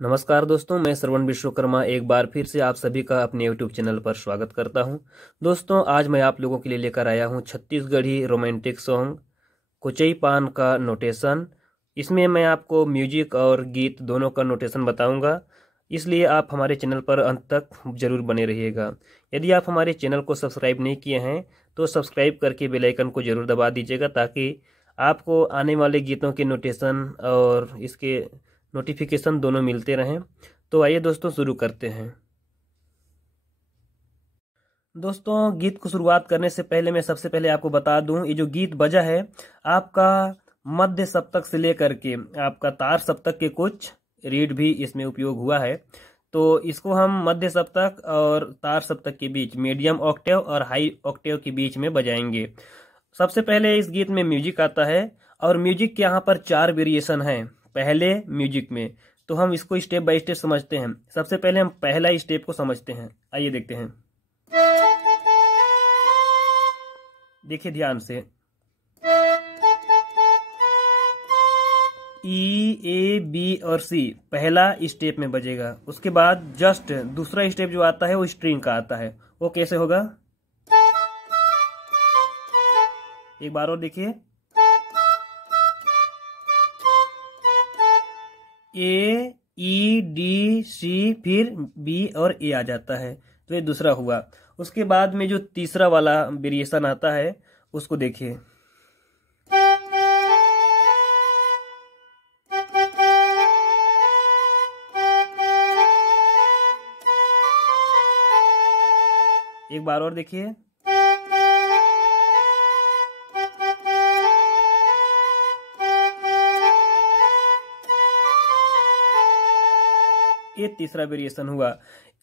नमस्कार दोस्तों, मैं श्रवण विश्वकर्मा एक बार फिर से आप सभी का अपने YouTube चैनल पर स्वागत करता हूं। दोस्तों, आज मैं आप लोगों के लिए लेकर आया हूं छत्तीसगढ़ी रोमांटिक सॉन्ग कुचई पान का नोटेशन। इसमें मैं आपको म्यूजिक और गीत दोनों का नोटेशन बताऊंगा, इसलिए आप हमारे चैनल पर अंत तक जरूर बने रहिएगा। यदि आप हमारे चैनल को सब्सक्राइब नहीं किए हैं तो सब्सक्राइब करके बेल आइकन को जरूर दबा दीजिएगा, ताकि आपको आने वाले गीतों के नोटेशन और इसके नोटिफिकेशन दोनों मिलते रहें। तो आइए दोस्तों, शुरू करते हैं। दोस्तों, गीत को शुरुआत करने से पहले मैं सबसे पहले आपको बता दूं, ये जो गीत बजा है आपका मध्य सप्तक से लेकर के आपका तार सप्तक के कुछ रीड भी इसमें उपयोग हुआ है। तो इसको हम मध्य सप्तक और तार सप्तक के बीच, मीडियम ऑक्टेव और हाई ऑक्टेव के बीच में बजाएंगे। सबसे पहले इस गीत में म्यूजिक आता है और म्यूजिक के यहाँ पर 4 वेरिएशन हैं पहले म्यूजिक में। तो हम इसको स्टेप बाय स्टेप समझते हैं। सबसे पहले हम पहला स्टेप को समझते हैं, आइए देखते हैं। देखिए ध्यान से, ई ए बी और सी पहला स्टेप में बजेगा। उसके बाद जस्ट दूसरा स्टेप जो आता है वो स्ट्रिंग का आता है। वो कैसे होगा, एक बार और देखिए। ए ई डी सी, फिर बी और ए आ जाता है। तो ये दूसरा हुआ। उसके बाद में जो तीसरा वाला वेरिएशन आता है उसको देखिए। एक बार और देखिए। ये तीसरा वेरिएशन हुआ।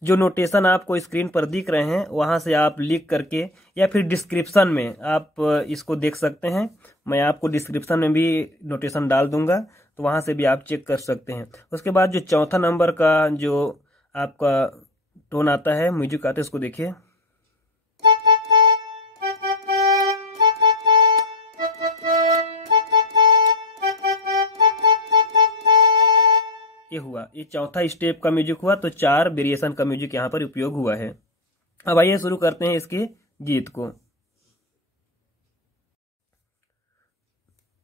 जो नोटेशन आपको स्क्रीन पर दिख रहे हैं वहां से आप लिख करके या फिर डिस्क्रिप्शन में आप इसको देख सकते हैं। मैं आपको डिस्क्रिप्शन में भी नोटेशन डाल दूंगा, तो वहां से भी आप चेक कर सकते हैं। उसके बाद जो चौथा नंबर का जो आपका टोन आता है, म्यूजिक आता है, उसको देखिए। ये हुआ, ये चौथा स्टेप का म्यूजिक हुआ। तो 4 वेरिएशन का म्यूजिक यहाँ पर उपयोग हुआ है। अब आइए शुरू करते हैं इसके गीत को।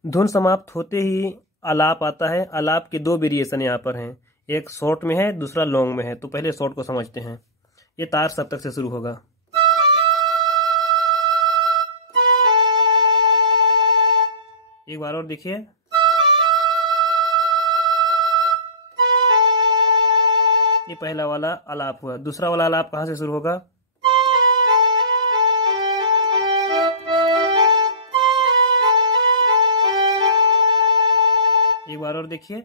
धुन समाप्त होते ही आलाप आता है। आलाप के 2 वेरिएशन यहाँ पर हैं, एक शॉर्ट में है, दूसरा लॉन्ग में है। तो पहले शॉर्ट को समझते हैं। ये तार सप्तक से शुरू होगा। एक बार और देखिए। ये पहला वाला आलाप हुआ। दूसरा वाला आलाप कहां से शुरू होगा, एक बार और देखिए।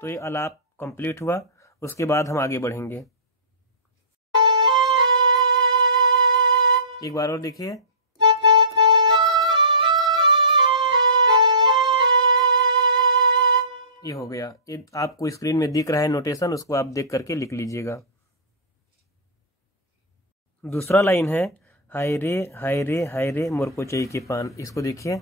तो ये आलाप कंप्लीट हुआ। उसके बाद हम आगे बढ़ेंगे। एक बार और देखिए। ये हो गया। ये आपको स्क्रीन में दिख रहा है नोटेशन, उसको आप देख करके लिख लीजिएगा। दूसरा लाइन है, हाय रे हाय रे हाय रे मोर कोचई के पान। इसको देखिए।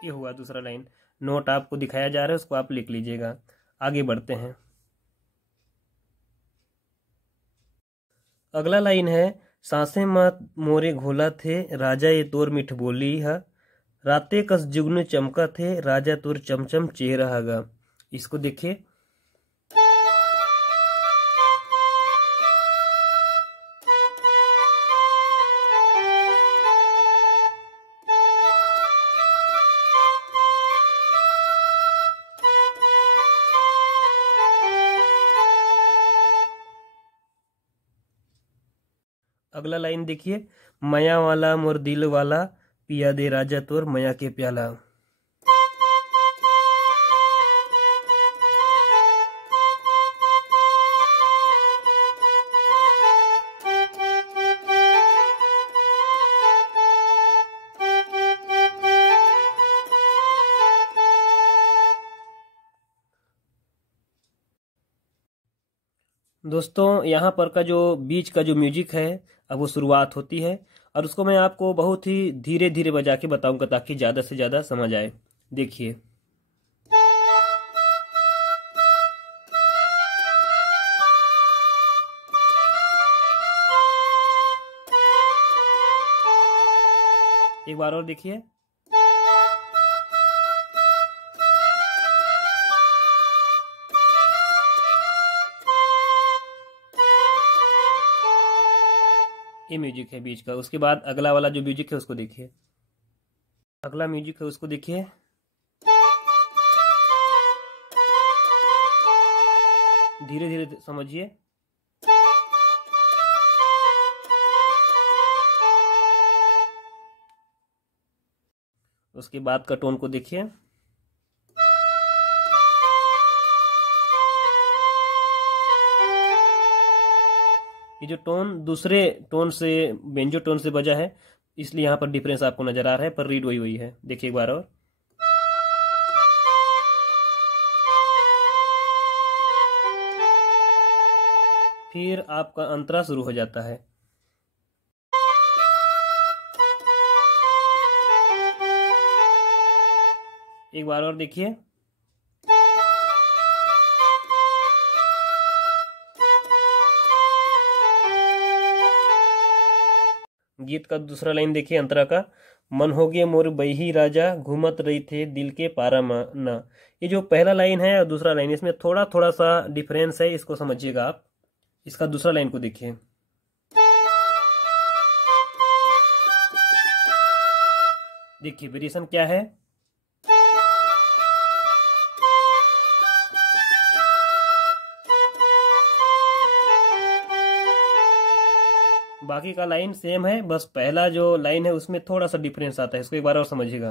ये हुआ दूसरा लाइन। नोट आपको दिखाया जा रहा है, उसको आप लिख लीजिएगा। आगे बढ़ते हैं। अगला लाइन है, सांसे मत मोरे घोला थे राजा ये तोर मिठ बोली है, राते कस जुगनू चमका थे राजा तोर चमचम चेहरा हगा। इसको देखिए। अगला लाइन देखिए, मया वाला मोर दिल वाला पिया दे राजा तोर मया के प्याला। दोस्तों यहाँ पर का जो बीच का जो म्यूजिक है अब वो शुरुआत होती है, और उसको मैं आपको बहुत ही धीरे धीरे बजा के बताऊंगा ताकि ज़्यादा से ज़्यादा समझ आए। देखिए। एक बार और देखिए। ये म्यूजिक है बीच का। उसके बाद अगला वाला जो म्यूजिक है उसको देखिए। अगला म्यूजिक है उसको देखिए। धीरे धीरे समझिए। उसके बाद का टोन को देखिए। ये जो टोन दूसरे टोन से, बेंजो टोन से बजा है, इसलिए यहाँ पर डिफरेंस आपको नजर आ रहा है, पर रीड वही वही है। देखिए एक बार और। फिर आपका अंतरा शुरू हो जाता है। एक बार और देखिए। गीत का दूसरा लाइन देखिए अंतरा का। मन हो गए मोर बही राजा, घूमत रही थे दिल के पारा ना। ये जो पहला लाइन है और दूसरा लाइन, इसमें थोड़ा थोड़ा सा डिफरेंस है, इसको समझिएगा आप। इसका दूसरा लाइन को देखिए। देखिए वेरिएशन क्या है। बाकी का लाइन सेम है, बस पहला जो लाइन है उसमें थोड़ा सा डिफरेंस आता है। इसको एक बार और समझिएगा।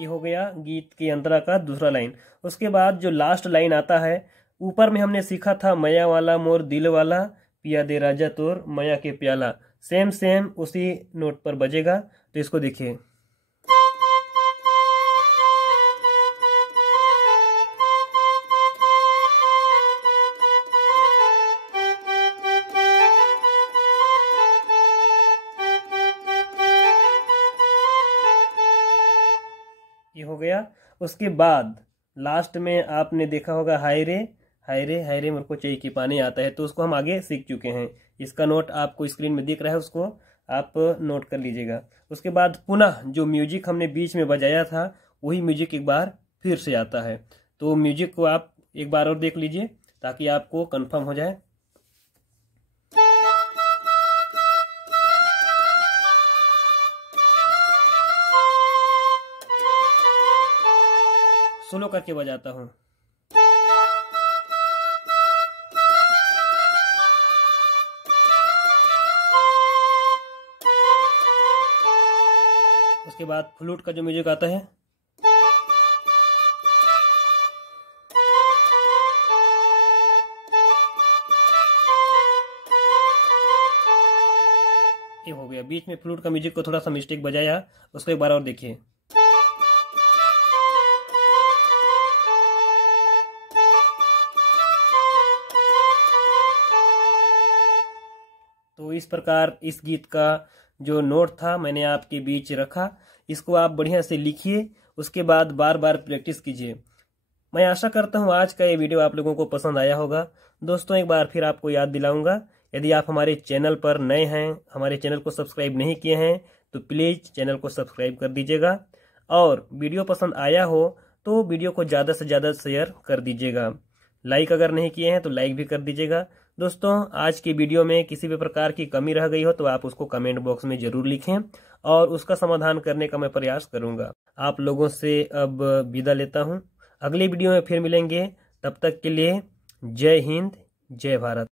ये हो गया गीत के अंतरा का दूसरा लाइन। उसके बाद जो लास्ट लाइन आता है, ऊपर में हमने सीखा था मया वाला मोर दिल वाला, पिया दे राजा तोर मया के प्याला। सेम सेम उसी नोट पर बजेगा। तो इसको देखिए। ये हो गया। उसके बाद लास्ट में आपने देखा होगा हाय रे हाय रे हाय रे, मेरे को चाहिए कि पानी आता है, तो उसको हम आगे सीख चुके हैं। इसका नोट आपको स्क्रीन में दिख रहा है, उसको आप नोट कर लीजिएगा। उसके बाद पुनः जो म्यूजिक हमने बीच में बजाया था वही म्यूजिक एक बार फिर से आता है। तो म्यूजिक को आप एक बार और देख लीजिए ताकि आपको कंफर्म हो जाए। सोलो करके बजाता हूँ। उसके बाद फ्लूट का जो म्यूजिक आता है, ये हो गया। बीच में फ्लूट का म्यूजिक को थोड़ा सा मिस्टेक बजाया, उसको एक बार और देखिए। तो इस प्रकार इस गीत का जो नोट था मैंने आपके बीच रखा। इसको आप बढ़िया से लिखिए, उसके बाद बार बार प्रैक्टिस कीजिए। मैं आशा करता हूँ आज का ये वीडियो आप लोगों को पसंद आया होगा। दोस्तों एक बार फिर आपको याद दिलाऊंगा, यदि आप हमारे चैनल पर नए हैं, हमारे चैनल को सब्सक्राइब नहीं किए हैं, तो प्लीज़ चैनल को सब्सक्राइब कर दीजिएगा। और वीडियो पसंद आया हो तो वीडियो को ज़्यादा से ज़्यादा शेयर कर दीजिएगा। लाइक अगर नहीं किए हैं तो लाइक भी कर दीजिएगा। दोस्तों आज की वीडियो में किसी भी प्रकार की कमी रह गई हो तो आप उसको कमेंट बॉक्स में ज़रूर लिखें और उसका समाधान करने का मैं प्रयास करूंगा। आप लोगों से अब विदा लेता हूं। अगली वीडियो में फिर मिलेंगे, तब तक के लिए जय हिंद, जय भारत।